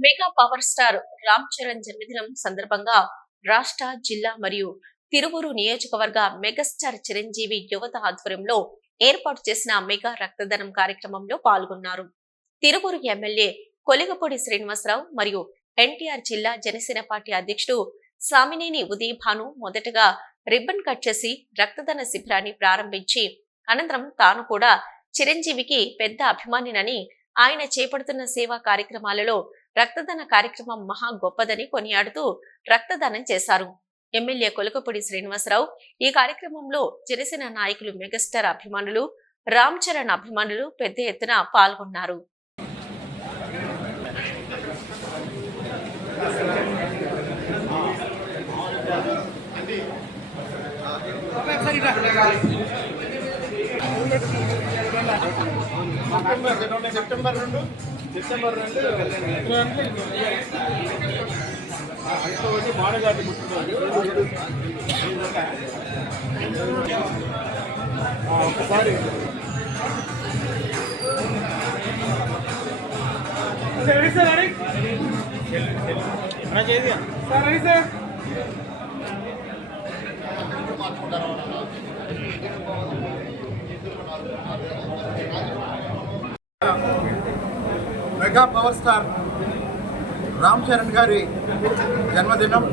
Mega power star Ram Charan జన్మదినం సందర్భంగా రాష్ట్ర జిల్లా మరియు తిరువురు నియోజకవర్గ మెగాస్టార్ చిరంజీవి యువత ఆధ్వర్యంలో ఏర్పాటు చేసిన మెగా రక్తదానం కార్యక్రమంలో పాల్గొన్నారు. తిరువురు ఎమ్మెల్యే కొలిగపూడి శ్రీనివాసరావు మరియు ఎన్టీఆర్ జిల్లా జనసేన పార్టీ అధ్యక్షుడు సామినేని ఉదయభాను మొదటగా రిబ్బన్ కట్ చేసి రక్తదాన శిబిరాన్ని ప్రారంభించి అనంతరం తాను కూడా చిరంజీవికి పెద్ద అభిమానినని ఆయన చేపడుతున్న సేవా కార్యక్రమాలలో రక్తదాన కార్యక్రమం మహా గొప్పదని కొనియాడుతూ రక్తదానం చేశారు ఎమ్మెల్యే కొలకపూడి శ్రీనివాసరావు ఈ కార్యక్రమంలో జనసేన నాయకులు మెగాస్టార్ అభిమానులు రామ్ చరణ్ అభిమానులు పెద్ద ఎత్తున పాల్గొన్నారు సెప్టెంబర్ సెప్టెంబర్ రెండు. సెప్టెంబర్ రెండు వచ్చి మాడగాటి పుట్టినరోజు ఒకసారి ready sir ready sir ready sir mega power star Ram Charan గారి జన్మదినం.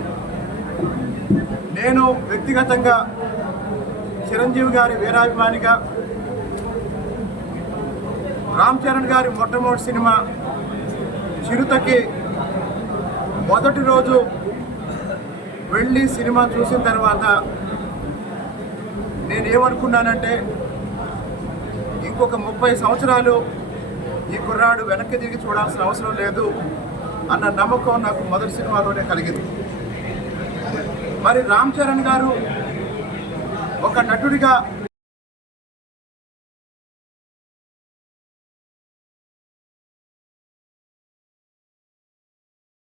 నేను వ్యక్తిగతంగా చిరంజీవి గారి వీరాభిమానిగా రామ్ చరణ్ గారి మొట్టమొదటి సినిమా చిరుతకి మొదటి రోజు వెళ్ళి సినిమా చూసిన తర్వాత నేనేమనుకున్నానంటే ఇంకొక ముప్పై సంవత్సరాలు ఈ కుర్రాడు వెనక్కి తిరిగి చూడాల్సిన అవసరం లేదు అన్న నమ్మకం నాకు మొదటి సినిమాలోనే కలిగింది. మరి రామ్ చరణ్ గారు ఒక నటుడిగా